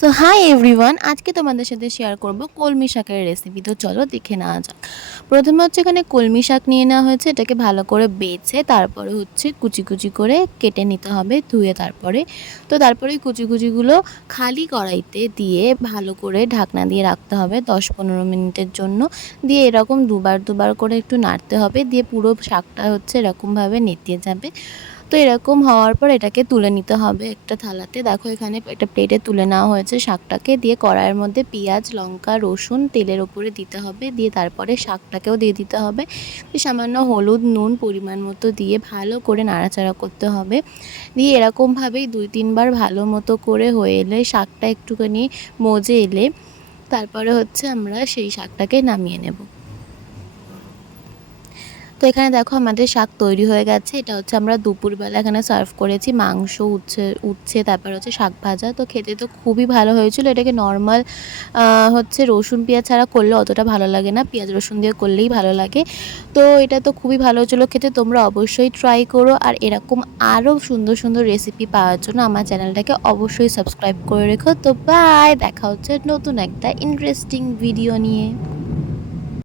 So hi everyone আজকে তোমাদের সাথে শেয়ার করব কলমি শাকের রেসিপি তো চলো দেখে নেওয়া যাক। প্রথমে হচ্ছে এখানে কলমি শাক নিয়ে নেওয়া হয়েছে। এটাকে ভালো করে বেছে, তারপরে হচ্ছে কুচি কুচি করে কেটে নিতে হবে, ধুয়ে তারপরে। তো তারপরে এই কুচি কুচিগুলো খালি কড়াইতে দিয়ে ভালো করে ঢাকনা দিয়ে রাখতে হবে দশ পনেরো মিনিটের জন্য। দিয়ে এরকম দুবার দুবার করে একটু নাড়তে হবে। দিয়ে পুরো শাকটা হচ্ছে এরকমভাবে নেতিয়ে যাবে। তো এরকম হওয়ার পর এটাকে তুলে নিতে হবে একটা থালাতে। দেখো এখানে একটা প্লেটে তুলে নেওয়া হয়েছে শাকটাকে। দিয়ে কড়াইয়ের মধ্যে পেঁয়াজ, লঙ্কা, রসুন তেলের ওপরে দিতে হবে। দিয়ে তারপরে শাকটাকেও দিয়ে দিতে হবে। সামান্য হলুদ, নুন পরিমাণ মতো দিয়ে ভালো করে নাড়াচাড়া করতে হবে। দিয়ে এরকমভাবেই দুই তিনবার ভালো মতো করে হয়ে এলে শাকটা একটুখানি মজে এলে তারপরে হচ্ছে আমরা সেই শাকটাকে নামিয়ে নেব। তো এখানে দেখো আমাদের শাক তৈরি হয়ে গেছে। এটা হচ্ছে আমরা দুপুরবেলা এখানে সার্ভ করেছি। মাংস উচ্ছে উচ্ছে, তারপর হচ্ছে শাক ভাজা। তো খেতে তো খুবই ভালো হয়েছিল। এটাকে নর্মাল হচ্ছে রসুন, পেঁয়াজ ছাড়া করলে অতটা ভালো লাগে না। পেঁয়াজ, রসুন দিয়ে করলেই ভালো লাগে। তো এটা তো খুবই ভালো হয়েছিলো খেতে। তোমরা অবশ্যই ট্রাই করো। আর এরকম আরও সুন্দর সুন্দর রেসিপি পাওয়ার জন্য আমার চ্যানেলটাকে অবশ্যই সাবস্ক্রাইব করে রেখো। তো বাই দেখা হচ্ছে নতুন একটা ইন্টারেস্টিং ভিডিও নিয়ে।